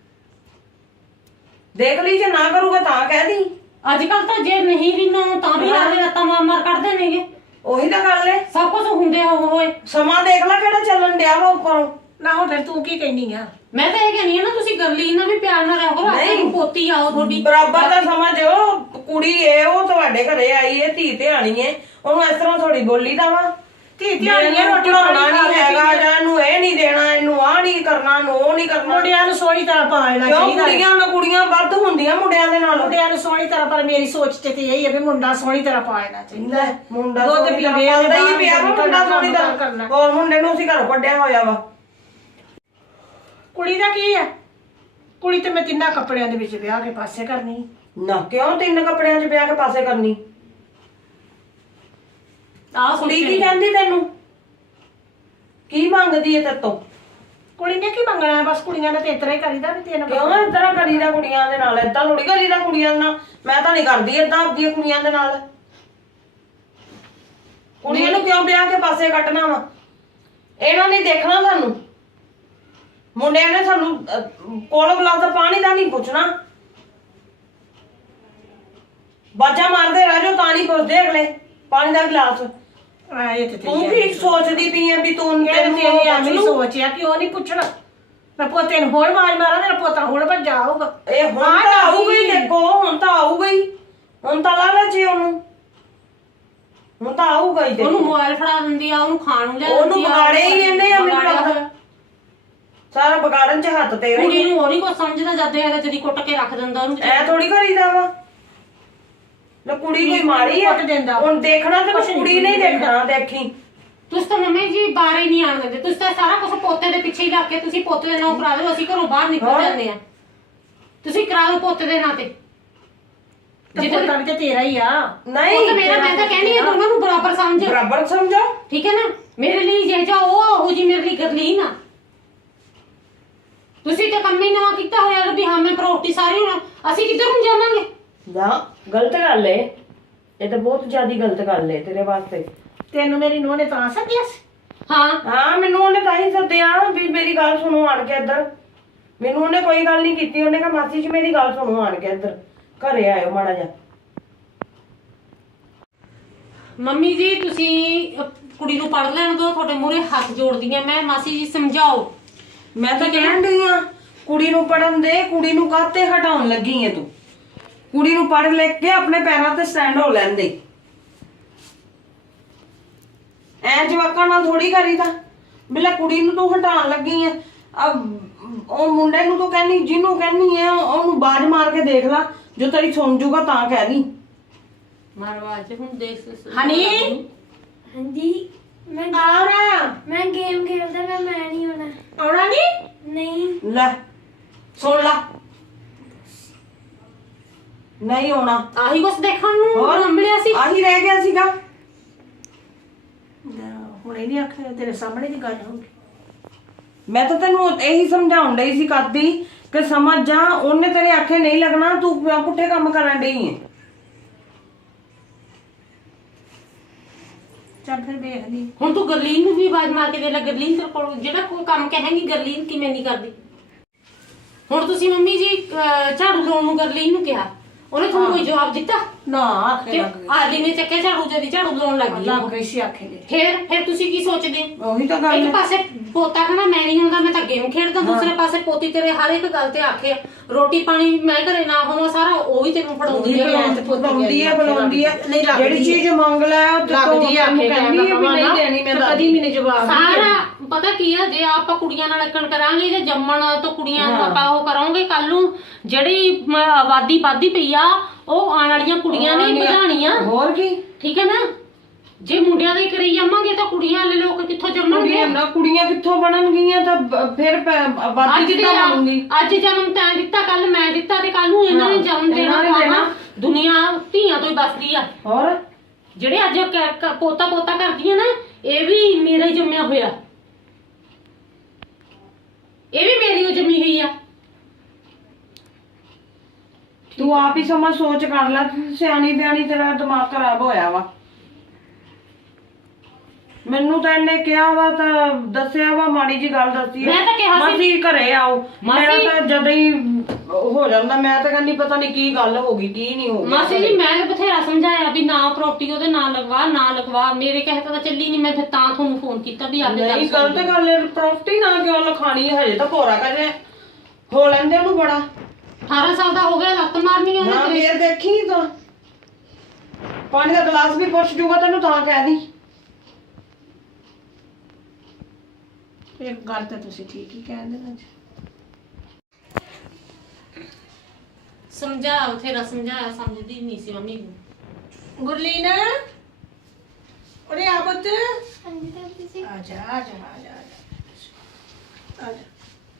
D: ਦੇਖ ਲਈ, ਜੇ ਨਾ ਕਰੂਗਾ ਤਾਂ ਕਹਿ ਦੀ।
B: ਅੱਜ ਕੱਲ ਤਾਂ ਜੇ ਨਹੀਂ ਵੀ ਨਾ ਤਾਂ ਵੀ ਆਲੇ ਰੱਤਾਂ ਮਾਰ ਮਾਰ ਕੱਢਦੇ ਨੇਗੇ।
D: ਉਹੀ ਤਾਂ ਗੱਲ ਏ,
B: ਸਭ ਕੁਝ ਹੁੰਦੇ ਹੋ ਹੋਏ।
D: ਸਮਾਂ ਦੇਖ ਲੈ ਕਿਹੜਾ ਚੱਲਣ ਡਿਆ ਵਾ ਉੱਪਰੋਂ।
A: ਨਾ ਹੁਣ ਫਿਰ ਤੂੰ ਕੀ ਕਹਿਨੀ ਆ?
B: ਮੈਂ ਤਾਂ ਇਹ ਕਹਿੰਦੀ ਆ ਨਾ, ਤੁਸੀਂ ਗਰਲੀਨ ਨਾਲ ਵੀ ਪਿਆਰ ਨਾਲ ਰਹੋ। ਆਪਣੀ ਪੋਤੀ ਆਓ ਤੁਹਾਡੀ
D: ਬਰਾਬਰ ਦਾ ਸਮਝੋ, ਕੁੜੀ ਏ ਉਹ ਤੁਹਾਡੇ ਘਰੇ ਆਈ ਏ, ਧੀ ਧਿਆਣੀ ਏ, ਉਹਨੂੰ ਇਸ ਤਰ੍ਹਾਂ ਥੋੜੀ ਬੋਲੀ ਦਾ ਵਾ।
A: ਧੀ ਧਿਆਣੀ ਆ, ਰੋਟੀ
D: ਬਣਾਉਣਾ
A: ਪਾਣੀ
D: ਨਹੀਂ ਹੈਗਾ, ਜਾਂ ਇਹਨੂੰ ਇਹ ਨਹੀਂ ਦੇਣਾ, ਇਹਨੂੰ ਆਹ ਨਹੀਂ ਕਰਨਾ, ਇਹਨੂੰ ਉਹ ਨਹੀਂ ਕਰਨਾ।
A: ਮੁੰਡਿਆਂ ਨੂੰ ਸੋਹਣੀ ਤਰ੍ਹਾਂ ਪਾਲਣਾ
D: ਕਿਉਂ?
A: ਚਾਹੀਦਾ।
D: ਕੁੜੀਆਂ ਨਾਲ ਕੁੜੀਆਂ ਵੱਧ ਹੁੰਦੀਆਂ ਮੁੰਡਿਆਂ ਦੇ ਨਾਲ।
A: ਮੁੰਡਿਆਂ ਨੂੰ ਸੋਹਣੀ ਤਰ੍ਹਾਂ, ਪਰ ਮੇਰੀ ਸੋਚ ਤੇ ਤੇ ਇਹੀ ਹੈ ਵੀ ਮੁੰਡਾ ਸੋਹਣੀ ਤਰ੍ਹਾਂ ਪਾਲਣਾ ਚਾਹੀਦਾ।
D: ਮੁੰਡਾ
A: ਦੁੱਧ
D: ਸੋਹਣੀ ਤਰ੍ਹਾਂ
A: ਪੀਵੇ,
D: ਪਾਲਦਾ ਹੀ ਪਿਆ ਵਾ,
A: ਬਾਹਰ
D: ਮੁੰਡਾ ਸੋਹਣੀ
A: ਕੰਮ
D: ਤਰ੍ਹਾਂ
A: ਕਰਨਾ।
D: ਹੋਰ ਮੁੰਡੇ ਨੂੰ ਅਸੀਂ ਘਰੋਂ ਕੱਢਿਆ ਹੋਇਆ ਵਾ।
A: ਕੁੜੀ ਦਾ ਕੀ ਹੈ? ਕੁੜੀ ਤੇ ਮੈਂ ਤਿੰਨਾਂ ਕੱਪੜਿਆਂ ਦੇ ਵਿੱਚ ਵਿਆਹ ਕੇ ਪਾਸੇ ਕਰਨੀ।
D: ਨਾ ਕਿਉਂ ਤਿੰਨ ਕੱਪੜਿਆਂ 'ਚ ਵਿਆਹ ਕੇ ਪਾਸੇ ਕਰਨੀ?
B: ਆਹ
D: ਕੁੜੀ ਕੀ ਕਹਿੰਦੀ ਤੈਨੂੰ? ਕੀ ਮੰਗਦੀ ਏ ਤੇਰੇ ਤੋਂ?
A: ਕੁੜੀ ਨੇ ਕੀ ਮੰਗਣਾ ਹੈ? ਬਸ ਕੁੜੀਆਂ ਨੇ ਤੇ ਇਤਰਾ ਹੀ ਕਰੀਦਾ ਵੀ ਤੈਨੂੰ
D: ਕਿਉਂ ਇਸ ਤਰ੍ਹਾਂ ਕਰੀਦਾ ਕੁੜੀਆਂ ਦੇ ਨਾਲ? ਏਦਾਂ ਥੋੜੀ ਕਰੀਦਾ ਕੁੜੀਆਂ ਨਾਲ। ਮੈਂ ਤਾਂ ਨਹੀਂ ਕਰਦੀ ਏਦਾਂ ਆਪਦੀਆਂ ਕੁੜੀਆਂ ਦੇ ਨਾਲ। ਕੁੜੀਆਂ ਨੂੰ ਕਿਉਂ ਵਿਆਹ ਕੇ ਪਾਸੇ ਕੱਟਣਾ ਵਾ? ਇਹਨਾਂ ਨੇ ਦੇਖਣਾ ਸਾਨੂੰ। ਮੁੰਡਿਆਂ ਨੇ ਸਾਨੂੰ ਅਹ, ਕੋਲ ਗਲਾਸ ਦਾ ਪਾਣੀ ਦਾ ਨਹੀਂ ਪੁੱਛਣਾ। ਬਾਜਾ ਮਾਰਦੇ ਰਹਿ ਜਾਓ ਤਾਂ ਨਹੀਂ ਪੁੱਛਦੇ ਅਗਲੇ ਪਾਣੀ ਦਾ ਗਲਾਸ।
A: ਆ ਇਹ ਤੇ
D: ਤੂੰ ਕੀ ਸੋਚਦੀ ਪਈ ਏ ਵੀ ਤੂੰ
A: ਇਹ
D: ਤੈਨੂੰ
A: ਤੇਰੀ
D: ਉਹ
A: ਐਵੇਂ
D: ਪੁੱਛ ਲੂ?
A: ਸੋਚਿਆ ਕਿਉਂ ਨਹੀਂ ਪੁੱਛਣਾ? ਮੈਂ ਪੋਤੇ ਨੂੰ ਹੁਣ ਮਾਰ ਮਾਰਾਂ, ਮੇਰਾ ਪੋਤਾ ਹੁਣ ਭੱਜਾ ਆਊਗਾ।
D: ਇਹ ਹੁਣ ਤਾਂ ਆਊਗਾ ਹੀ, ਦੇਖੋ ਹੁਣ ਤਾਂ ਆਊਗਾ ਹੀ। ਹੁਣ ਤਾਂ ਲਾਲਚ ਏ ਉਹਨੂੰ, ਹੁਣ ਤਾਂ ਆਊਗਾ ਹੀ।
B: ਉਹਨੂੰ ਮੋਬਾਈਲ ਫੜਾ ਦਿੰਦੀ ਆ, ਉਹਨੂੰ ਖਾਣ ਨੂੰ ਲਿਆ
D: ਉਹਨੂੰ
B: ਦਿੰਦੀ ਆ।
D: ਵਿਗਾੜੇ ਹੀ ਇਹਨੇ ਆ, ਮੈਨੂੰ
B: ਵਿਗਾੜਿਆ
D: ਲੱਗਦਾ।
B: ਹੋਇਆ।
D: ਸਾਰਾ ਵਿਗਾੜਨ 'ਚ ਹੱਥ ਤੇਰਾ
B: ਕੁੜੀ
D: ਹੀ।
B: ਨੂੰ ਉਹ ਨੀ ਕੁਛ ਸਮਝਦਾ, ਜਦ ਇਹ ਜਦੀ ਕੁੱਟ ਕੇ ਰੱਖ ਦਿੰਦਾ ਉਹਨੂੰ।
D: ਐ ਥੋੜੀ ਕਰੀਦਾ ਵਾ। ਲੈ ਕੁੜੀ ਕੋਈ ਮਾੜੀ ਆ?
A: ਕੁੱਟ ਦਿੰਦਾ।
D: ਹੁਣ ਦੇਖਣਾ ਤੇ ਕੁੜੀ ਨਹੀਂ ਦੇਖਣਾ। ਦੇਖੀ
B: ਤੁਸੀਂ ਤਾਂ ਮੰਮੀ ਜੀ ਬਾਹਰ ਹੀ ਨਹੀਂ ਆਣ ਦਿੰਦੇ। ਤੁਸੀਂ ਤਾਂ ਸਾਰਾ ਕੁਝ ਪੋਤੇ ਦੇ ਪਿੱਛੇ ਹੀ ਲੱਗ ਕੇ ਤੁਸੀਂ ਪੋਤੇ ਦੇ ਨਾਂ ਕਰਾ ਦਿਓ, ਅਸੀਂ ਘਰੋਂ ਬਾਹਰ ਨਿਕਲ ਜਾਂਦੇ ਆ। ਤੁਸੀਂ ਕਰਾ ਦਿਓ ਪੋਤੇ ਦੇ ਨਾਂ ਤੇ।
A: ਤੇ ਪੋਤਾ ਵੀ ਤੇ ਤੇਰਾ ਹੀ ਆ।
D: ਨਹੀਂ
B: ਉਹ ਤਾਂ ਮੇਰਾ, ਮੈਂ ਤਾਂ ਕਹਿੰਦੀ ਆ ਦੋਨਾਂ ਨੂੰ ਬਰਾਬਰ ਸਮਝ।
D: ਬਰਾਬਰ ਸਮਝੋ।
B: ਠੀਕ ਹੈ ਨਾ? ਮੇਰੇ ਲਈ ਜੇ ਜਾ ਉਹ ਉਹ ਜੀ ਮੇਰੇ ਲਈ ਗਰਲੀਨ ਆ। ਤੁਸੀਂ ਤਾਂ ਕੰਮ ਹੀ ਨਵਾਂ ਕੀਤਾ ਹੋਇਆ ਵੀ ਹਾਂ ਮੈਂ ਪ੍ਰਾਪਰਟੀ ਸਾਰੀ ਹੁਣ ਅਸੀਂ ਕਿੱਧਰ ਨੂੰ ਜਾਵਾਂਗੇ?
D: ਜਾ ਗਲਤ ਗੱਲ ਏ ਇਹ ਤਾਂ, ਬਹੁਤ ਜ਼ਿਆਦਾ ਗਲਤ ਗੱਲ ਏ ਤੇਰੇ ਵਾਸਤੇ।
A: ਤੈਨੂੰ ਮੇਰੀ ਨੂੰਹ ਨੇ ਤਾਂ ਸੱਦਿਆ ਸੀ?
B: ਹਾਂ
D: ਹਾਂ ਮੈਨੂੰ ਉਹਨੇ ਤਾਂ ਹੀ ਸੱਦਿਆ ਵੀ ਮੇਰੀ ਗੱਲ ਸੁਣੋ ਆਣ ਕੇ ਇੱਧਰ। ਮੈਨੂੰ ਉਹਨੇ ਕੋਈ ਗੱਲ ਨਹੀਂ ਕੀਤੀ। ਉਹਨੇ ਕਿਹਾ ਮਾਸੀ ਜੀ ਮੇਰੀ ਗੱਲ ਸੁਣੋ ਆਣ ਕੇ ਇੱਧਰ ਘਰੇ ਆਇਓ ਮਾੜਾ ਜਿਹਾ।
B: ਮੰਮੀ ਜੀ ਤੁਸੀਂ ਅਹ, ਕੁੜੀ ਨੂੰ ਪੜ ਲੈਣ ਦਿਓ, ਤੁਹਾਡੇ ਮੂਹਰੇ ਹੱਥ ਜੋੜਦੀ ਆ ਮੈਂ। ਮਾਸੀ ਜੀ ਸਮਝਾਓ।
D: ਮੈਂ ਤਾਂ ਕਹਿਣ ਡਈ ਆ ਕੁੜੀ ਨੂੰ ਪੜਨ ਦੇ। ਕੁੜੀ ਨੂੰ ਕਾਹਤੇ ਹਟਾਉਣ ਲੱਗੀ ਏ ਤੂੰ? ਕੁੜੀ ਨੂੰ ਪੜ ਲੈ ਕੇ ਆਪਣੇ ਪੈਰਾਂ ਤੇ ਸਟੈਂਡ ਹੋ ਲੈਂਦੇ। ਐ ਜਵਾਕਾਂ ਨਾਲ ਥੋੜੀ ਕਰੀਦਾ। ਬਿਲਾ ਕੁੜੀ ਨੂੰ ਤੂੰ ਹਟਾਉਣ ਲੱਗੀ ਏ। ਅਬ ਉਹ ਮੁੰਡੇ ਨੂੰ ਤੂੰ ਕਹਿੰਨੀ, ਜਿਹਨੂੰ ਕਹਿੰਨੀ ਏ ਉਹਨੂੰ ਬਾਜ ਮਾਰ ਕੇ ਦੇਖ ਲੈ। ਜੋ ਤੇਰੀ ਸੁਣ ਜੂਗਾ ਤਾਂ ਕਹਿ ਦੀ।
B: ਮਾਰਵਾਜ ਹੁਣ ਦੇਖ
A: ਹਨੀ
C: ਹਾਂਜੀ ਮੈਂ
A: ਆਉਣਾ
C: ਮੈਂ ਗੇਮ ਖੇਡਦਾ, ਮੈਂ ਮੈਂ ਨਹੀਂ ਹੋਣਾ।
A: ਆਉਣਾ ਨਹੀਂ?
C: ਨਹੀਂ
D: ਲੈ ਸੁਣ ਲਾ, ਨਹੀਂ ਆਉਣਾ।
B: ਆਹੀ ਕੁਛ ਦੇਖਣ ਨੂੰ
D: ਹੋਰ?
B: ਮਿਲਿਆ ਸੀ।
D: ਆਹੀ ਰਹਿ ਗਿਆ ਸੀਗਾ।
A: ਹੁਣ ਇਹ ਨਹੀਂ ਆਖਿਆ, ਤੇਰੇ ਸਾਹਮਣੇ ਦੀ ਗੱਲ ਹੋਊਗੀ।
D: ਮੈਂ ਤਾਂ ਤੈਨੂੰ ਇਹੀ ਸਮਝਾਉਣ ਡਈ ਸੀ ਕਰਦੀ ਕਿ ਸਮਝ ਜਾ। ਉਹਨੇ ਤੇਰੇ ਆਖੇ ਨਹੀਂ ਲੱਗਣਾ, ਤੂੰ ਕਿਉਂ ਪੁੱਠੇ ਕੰਮ ਕਰਨ ਡਈ ਏ।
A: ਚੱਲ ਫਿਰ ਵੇਖ ਲਈ।
B: ਹੁਣ ਤੂੰ ਗਰਲੀਨ ਨੂੰ ਵੀ ਆਵਾਜ਼ ਮਾਰ ਕੇ ਦੇ ਲੈ। ਗਰਲੀਨ ਤੇਰੇ ਕੋਲ ਜਿਹੜਾ ਕੋਈ ਕੰਮ ਕਹੇਂਗੀ ਗਰਲੀਨ ਕਿਵੇਂ ਨਹੀਂ ਕਰਦੀ। ਹੁਣ ਤੁਸੀਂ ਮੰਮੀ ਜੀ ਅਹ, ਝਾੜੂ ਲਾਉਣ ਨੂੰ ਗਰਲੀਨ ਨੂੰ ਕਿਹਾ, ਉਹਨੇ ਤੁਹਾਨੂੰ ਕੋਈ ਜਵਾਬ ਦਿੱਤਾ?
A: ਨਾ ਆਖੇ
B: ਤੇ
A: ਲੱਗ ਗਈ
B: ਆਦੀ ਨੇ ਚੱਕਿਆ ਝਾੜੂ ਜਦੀ ਝਾੜੂ ਲਾਉਣ ਲੱਗ ਗਈ
A: ਲੱਗ ਗਈ ਸੀ ਆਖੇ ਦੇ।
B: ਫਿਰ ਫਿਰ ਤੁਸੀਂ ਕੀ ਸੋਚਦੇ?
D: ਉਹੀ ਤਾਂ ਗੱਲ
B: ਇੱਕ
D: ਹੈ।
B: ਪਾਸੇ ਪੋਤਾ ਕਹਿੰਦਾ ਮੈਂ ਨਹੀਂ ਹੁੰਦਾ ਮੈਂ ਤਾਂ ਗੇਮ ਖੇਡਦਾ, ਦੂਸਰੇ ਪਾਸੇ ਪੋਤੀ ਤੇਰੇ ਹਰ ਇੱਕ ਗੱਲ ਤੇ ਆਖੇ ਰੋਟੀ ਪਾਣੀ ਮੈਂ ਘਰੇ ਨਾ ਹੋਵਾਂ ਸਾਰਾ ਉਹ ਵੀ ਤੈਨੂੰ ਫੜਾਉਂਦੀ ਹੈ।
D: ਬੁਲਾਉਂਦੀ ਹੈ ਬੁਲਾਉਂਦੀ ਹੈ
A: ਨਹੀਂ ਲੱਗਦੀ
D: ਜਿਹੜੀ ਚੀਜ਼ ਮੰਗ ਲੈ ਉਹ ਤੇ
A: ਲੱਗਦੀ ਆ
D: ਤੂੰ ਕਹਿੰਦੀ ਹੈ ਵੀ ਨਹੀਂ ਦੇਣੀ ਮੈਂ
A: ਕਦੀ ਵੀ ਨਹੀਂ ਜਵਾਬ
B: ਸਾਰਾ ਪਤਾ ਕੀ ਆ, ਜੇ ਆਪਾਂ ਕੁੜੀਆਂ ਨਾਲ ਅਕਣ ਕਰਾਂਗੇ ਜੇ ਜੰਮਣ ਤੋਂ ਕੁੜੀਆਂ ਨੂੰ ਆਪਾਂ ਉਹ ਕਰਾਂਗੇ, ਕੱਲ ਨੂੰ ਜਿਹੜੀ ਮ, ਆਬਾਦੀ ਵੱਧਦੀ ਪਈ ਆ ਉਹ ਆਉਣ ਵਾਲੀਆਂ ਕੁੜੀਆਂ ਨੇ ਵਧਾਣੀਆਂ।
D: ਹੋਰ ਕੀ
B: ਠੀਕ ਹੈ ਨਾ? ਜੇ ਮੁੰਡਿਆਂ ਦੇ ਕਰੀ ਜਾਵਾਂਗੇ ਤਾਂ ਕੁੜੀਆਂ ਵਾਲੇ ਲੋਕ ਕਿੱਥੋਂ ਜੰਮਣਗੇ?
D: ਕੁੜੀਆਂ ਨਾ ਕੁੜੀਆਂ ਕਿੱਥੋਂ ਬਣਨਗੀਆਂ ਤਾਂ ਬ- ਫਿਰ ਪ- ਆਬਾਦੀ
B: ਅੱਜ
D: ਕਿੱਦਾਂ ਬਣੂਗੀ?
B: ਅੱਜ ਜਨਮ ਤੈਂ ਦਿੱਤਾ, ਕੱਲ ਮੈਂ ਦਿੱਤਾ ਤੇ ਕੱਲ ਨੂੰ ਇਹਨਾਂ ਨੇ ਜਨਮ ਦੇਣਾ। ਦੁਨੀਆ ਧੀਆਂ ਤੋਂ ਹੀ ਬਸਦੀ ਆ।
D: ਹੋਰ
B: ਜਿਹੜੇ ਅੱਜ ਕ- ਕ- ਪੋਤਾ ਪੋਤਾ ਕਰਦੀਆਂ ਨਾ ਇਹ ਵੀ ਮੇਰਾ ਹੀ ਜੰਮਿਆ ਹੋਇਆ, ਇਹ ਵੀ ਮੇਰੀ ਓ ਜੰਮੀ ਹੋਈ ਆ।
D: ਤੂੰ ਆਪ ਹੀ ਸਮਝ ਸੋਚ ਕਰ ਲੈ, ਸਿਆਣੀ ਬਿਆਣੀ ਤੇਰਾ ਦਿਮਾਗ ਖਰਾਬ ਹੋਇਆ ਵਾ। ਮੈਨੂੰ ਤਾਂ ਇਹਨੇ ਕਿਹਾ ਵਾ ਤਾਂ ਦੱਸਿਆ ਵਾ, ਮਾੜੀ ਜੀ ਗੱਲ ਦੱਸੀ
B: ਮੈਂ ਤਾਂ ਕਿਹਾ ਸੀ-
D: ਮਾਸੀ ਘਰੇ ਆਓ।
B: ਮਾਸੀ-
D: ਮੇਰਾ ਤਾਂ ਜਦੋਂ ਹੀ ਹੋ ਜਾਂਦਾ ਮੈਂ ਤਾਂ ਕਹਿੰਦੀ ਪਤਾ ਨਹੀਂ ਕੀ ਗੱਲ ਹੋ ਗਈ ਕੀ ਨਹੀਂ ਹੋ
B: ਮਾਸੀ ਜੀ ਮੈਂ ਤਾਂ ਬਥੇਰਾ ਸਮਝਾਇਆ ਵੀ ਨਾ ਪ੍ਰਾਪਰਟੀ ਉਹਦੇ ਨਾਂ ਲਗਵਾ ਨਾ ਲਗਵਾ, ਮੇਰੇ ਕਹੇ ਤਾਂ ਚੱਲੀ ਨਹੀਂ। ਮੈਂ ਫਿਰ ਤਾਂ ਤੁਹਾਨੂੰ ਫੋਨ ਕੀਤਾ ਵੀ ਆਪਦੇ
D: ਨਹੀਂ ਗਲਤ ਗੱਲ ਹੈ, ਪ੍ਰਾਪਰਟੀ ਨਾ ਕਿਉਂ ਲਿਖਾਣੀ ਹੈ? ਹਜੇ ਤਾਂ ਭੋਰਾ ਕਰੇ ਹੋ ਲੈਂਦੇ ਉਹਨੂੰ ਬੜਾ।
B: ਅਠਾਰਾਂ ਸਾਲ ਦਾ ਹੋ ਗਿਆ, ਲੱਤ ਮਾਰਨੀ ਉਹਨੇ
D: ਹਾਂ
B: ਤੇਰੇ।
D: ਫੇਰ ਦੇਖੀ ਤਾਂ ਪਾਣੀ ਦਾ ਗਲਾਸ ਵੀ ਪੁੱਛ ਜੂਗਾ ਤੈਨੂੰ ਤਾਂ ਕਹਿ ਦੀ।
A: ਇੱਕ ਗੱਲ ਤਾਂ ਤੁਸੀਂ ਠੀਕ ਹੀ ਕਹਿੰਦੇ ਨਾ ਜੀ।
B: ਸਮਝਾ ਬਥੇਰਾ ਸਮਝਾਇਆ, ਸਮਝਦੀ ਨਹੀਂ ਸੀ ਮੰਮੀ ਨੂੰ।
A: ਗੁਰਲੀਨ ਉਰੇ ਆ ਪੁੱਤ।
C: ਹਾਂਜੀ ਦਾਦੀ ਜੀ।
A: ਆ ਜਾ ਆ ਜਾ ਆ ਜਾ ਆ ਜਾ।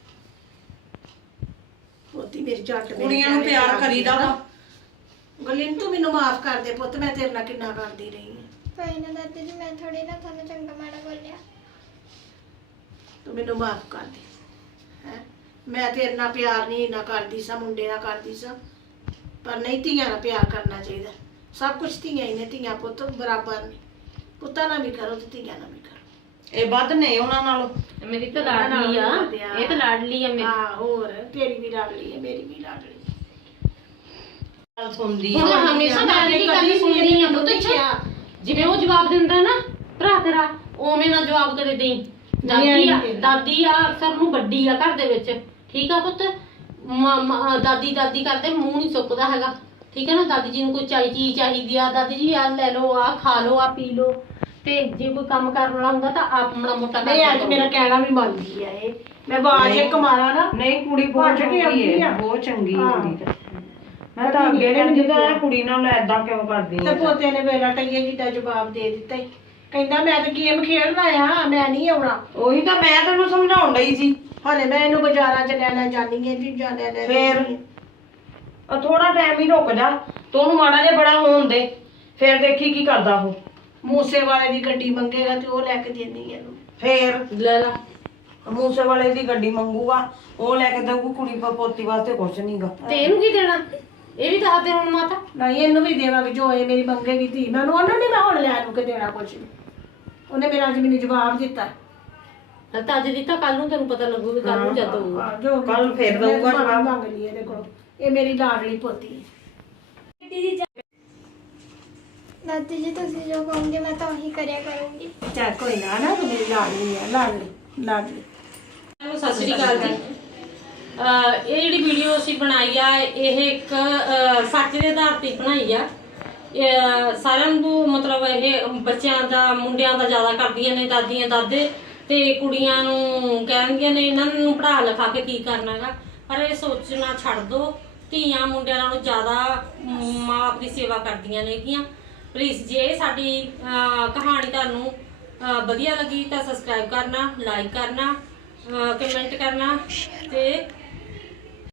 A: ਪੋਤੀ ਮੇਰੀ ਜੱਟ ਮੇਰੀ
D: ਕੁੜੀਆਂ ਨੂੰ ਪਿਆਰ ਕਰੀਦਾ ਵਾ।
A: ਗੁਰਲੀਨ ਤੂੰ ਮੈਨੂੰ ਮਾਫ ਕਰ ਦੇ ਪੁੱਤ, ਮੈਂ ਤੇਰੇ ਨਾਲ ਕਿੰਨਾ ਕਰਦੀ ਰਹੀ ਹਾਂ।
C: ਕੋਈ ਨਾ ਦਾਦੀ ਜੀ, ਮੈਂ ਥੋੜੀ ਨਾ ਤੁਹਾਨੂੰ ਚੰਗਾ ਮਾੜਾ ਬੋਲਿਆ।
A: ਤੂੰ ਮੈਨੂੰ ਮਾਫ ਕਰ ਦੇ ਹੈ। ਮੈਂ ਤੇਰੇ ਨਾਲ ਪਿਆਰ ਨਹੀਂ ਨਾ ਕਰਦੀ ਸਾਂ, ਮੁੰਡੇ ਨਾਲ ਕਰਦੀ ਸਾਂ, ਪਰ ਨਹੀਂ ਧੀਆਂ ਨਾਲ ਪਿਆਰ ਕਰਨਾ ਚਾਹੀਦਾ। ਸਭ ਕੁਝ ਧੀਆਂ ਹੀ ਨੇ, ਧੀਆਂ ਪੁੱਤ ਬਰਾਬਰ ਨੇ। ਪੁੱਤਾਂ ਨਾਲ ਵੀ ਕਰੋ ਤੇ ਧੀਆਂ ਨਾਲ ਵੀ ਕਰੋ।
D: ਇਹ ਵੱਧ ਨੇ ਉਹਨਾਂ ਨਾਲੋਂ।
B: ਮੇਰੀ ਤਾਂ ਲਾਡਲੀ ਆ, ਇਹ ਤਾਂ ਲਾਡਲੀ ਆ ਮੇਰੀ।
A: ਹਾਂ ਹੋਰ ਤੇਰੀ ਵੀ ਲਾਡਲੀ ਹੈ, ਮੇਰੀ ਵੀ ਲਾਡਲੀ
D: ਗੱਲ ਸੁਣਦੀ
B: ਹੁਣ
D: ਆ।
B: ਹਮੇਸ਼ਾ ਦਾਦੀ ਦੀ ਗੱਲ ਸੁਣਨੀ ਆ ਪੁੱਤ। ਅੱਛਾ ਜਿਵੇਂ ਉਹ ਜਵਾਬ ਦਿੰਦਾ ਨਾ ਭਰਾ ਤੇਰਾ, ਉਵੇਂ ਨਾ ਜਵਾਬ ਕਦੇ ਦੇਈ। ਦਾਦੀ ਆ ਦਾਦੀ ਆ ਅਕਸਰ ਨੂੰ ਵੱਡੀ ਆ ਘਰ ਦੇ ਵਿੱਚ, ਠੀਕ ਆ ਪੁੱਤ? ਮ- ਮ- ਦਾਦੀ ਦਾਦੀ ਕਰਦੇ ਮੂੰਹ ਨਹੀਂ ਸੁੱਕਦਾ ਹੈਗਾ, ਠੀਕ ਹੈ ਨਾ? ਦਾਦੀ ਜੀ ਨੂੰ ਕੋਈ ਚਾਹੀ ਚੀਜ਼ ਚਾਹੀਦੀ ਆ, ਦਾਦੀ ਜੀ ਆ ਲੈ ਲਓ, ਆ ਖਾ ਲਓ, ਆ ਪੀ ਲਓ। ਤੇ ਜੇ ਕੋਈ ਕੰਮ ਕਰਨ ਵਾਲਾ ਹੁੰਦਾ ਤਾਂ ਆਪ ਮਾੜਾ ਮੋਟਾ
A: ਨਹੀਂ ਅੱਜ ਮੇਰਾ ਕਹਿਣਾ ਵੀ ਮੰਨਦੀ ਆ ਇਹ। ਮੈਂ ਬਾਜ ਇੱਕ ਮਾਰਾਂ ਨਾ
D: ਨਹੀਂ ਕੁੜੀ ਬਹੁਤ
A: ਭੱਜ ਕੇ
D: ਚੰਗੀ
A: ਆਉਂਦੀ
D: ਹੈ,
A: ਆ।
D: ਬਹੁਤ ਚੰਗੀ
A: ਹਾਂ।
D: ਕੁੜੀ ਤਾਂ। ਮੈਂ ਤਾਂ ਅੱਗੇ ਕਹਿੰਦੀ ਤਾਂ ਕੁੜੀ ਨਾਲ ਏਦਾਂ ਕਿਉਂ ਕਰਦੀ
A: ਤੇ
D: ਹੈ?
A: ਪੋਤੇ ਨੇ ਮੇਰਾ ਟਈਏ ਜਿੱਦਾਂ ਜਵਾਬ ਦੇ ਦਿੱਤਾ ਈ। ਕਹਿੰਦਾ ਮੈਂ ਤਾਂ ਗੇਮ ਖੇਡਣਾ ਆ, ਮੈਂ ਨਹੀਂ ਆਉਣਾ।
D: ਉਹੀ ਤਾਂ ਮੈਂ ਤੈਨੂੰ ਸਮਝਾਉਣ ਡਈ ਸੀ।
A: ਹਲੇ ਮੈਂ ਇਹਨੂੰ ਬਾਜ਼ਾਰਾਂ 'ਚ ਲੈਣਾ ਜਾਣੀ ਹੈ ਜੀ, ਜਾਣਾ ਲੈ
D: ਫੇਰ ਆ ਥੋੜਾ ਟਾਈਮ ਹੀ ਰੁਕ ਜਾ, ਤੂੰ ਉਹਨੂੰ ਮਾੜਾ ਜਿਹਾ ਬੜਾ ਹੋਣ ਦੇ, ਫੇਰ ਦੇਖੀ ਕੀ ਕਰਦਾ ਉਹ।
A: ਮੂਸੇ ਵਾਲੇ ਦੀ ਗੱਡੀ ਮੰਗੇਗਾ ਤੇ ਉਹ ਲੈ ਕੇ ਦੇਣੀ ਇਹਨੂੰ।
D: ਫੇਰ
B: ਲੈ ਲਾ।
D: ਮੂਸੇ ਵਾਲੇ ਦੀ ਗੱਡੀ ਮੰਗੂਗਾ, ਉਹ ਲੈ ਕੇ ਦਊਗੀ। ਕੁੜੀ ਪ- ਪੋਤੀ ਵਾਸਤੇ ਕੁਛ ਨਹੀਂਗਾ।
B: ਤੇ ਇਹਨੂੰ ਕੀ ਦੇਣਾ? ਇਹ ਵੀ ਦੱਸ ਦੇ ਹੁਣ ਮਾਤਾ।
A: ਨਹੀਂ ਇਹਨੂੰ ਵੀ ਦੇਵਾਂਗੇ ਜੋ ਇਹ ਮੇਰੀ ਮੰਗੇਗੀ ਧੀ। ਮੈਨੂੰ ਉਹਨੂੰ ਨਹੀਂ ਮੈਂ ਹੁਣ ਲੈ ਨੂੰ ਕੇ ਦੇਣਾ ਕੁਛ ਵੀ। ਉਹਨੇ ਮੇਰਾ ਅੱਜ ਮੈਨੂੰ ਜਵਾਬ ਦਿੱਤਾ।
B: ਤਾਂ ਅੱਜ ਦਿੱਤਾ, ਕੱਲ ਨੂੰ ਤੈਨੂੰ ਪਤਾ ਲੱਗੂ ਵੀ ਕੱਲ ਨੂੰ ਜਦ ਹੋਊਗਾ।
A: ਹਾਂ, ਜੋ
D: ਕੱਲ੍ਹ ਫੇਰ ਦਊਗਾ
A: ਮੈਂ
D: ਜਵਾਬ।
A: ਮੰਗ ਲਈ ਇਹਦੇ ਕੋਲ। ਇਹ ਮੇਰੀ ਲਾਡਲੀ ਪੋਤੀ ਹੈ।
C: ਦਾਦੀ ਜੀ ਤੁਸੀਂ ਜੋ ਕਹੋਗੇ ਮੈਂ ਤਾਂ ਉਹੀ ਕਰਿਆ ਕਰੂੰਗੀ।
A: ਚੱਲ ਕੋਈ ਨਾ ਨਾ, ਤੂੰ ਮੇਰੀ ਲਾਡਲੀ ਹੈ, ਲਾਡਲੀ ਲਾਡਲੀ।
B: ਸਤਿ ਸ਼੍ਰੀ ਅਕਾਲ ਜੀ। ਅਹ ਇਹ ਜਿਹੜੀ ਵੀਡੀਓ ਅਸੀਂ ਬਣਾਈ ਆ ਇਹ ਇੱਕ ਅਹ ਸੱਚ ਦੇ ਆਧਾਰ ਤੇ ਬਣਾਈ ਆ। ਇਹ ਸਾਰਿਆਂ ਨੂੰ ਮਤਲਬ ਇਹ ਬੱਚਿਆਂ ਦਾ ਮੁੰਡਿਆਂ ਦਾ ਜ਼ਿਆਦਾ ਕਰਦੀਆਂ ਨੇ ਦਾਦੀਆਂ ਦਾਦੇ, ਤੇ ਕੁੜੀਆਂ ਨੂੰ ਕਹਿੰਦੀਆਂ ਨੇ ਇਹਨਾਂ ਨੂੰ ਪੜ੍ਹਾ ਲਿਖਾ ਕੇ ਕੀ ਕਰਨਾ ਹੈਗਾ। ਪਰ ਇਹ ਸੋਚਣਾ ਛੱਡ ਦੋ, ਧੀਆਂ ਮੁੰਡਿਆਂ ਨਾਲੋਂ ਜ਼ਿਆਦਾ ਮਾਂ ਬਾਪ ਦੀ ਸੇਵਾ ਕਰਦੀਆਂ ਨੇਗੀਆਂ। ਪਲੀਜ਼ ਜੇ ਸਾਡੀ ਅਹ ਕਹਾਣੀ ਤੁਹਾਨੂੰ ਅਹ ਵਧੀਆ ਲੱਗੀ ਤਾਂ ਸਬਸਕ੍ਰਾਈਬ ਕਰਨਾ, ਲਾਈਕ ਕਰਨਾ, ਕਮੈਂਟ ਕਰਨਾ ਤੇ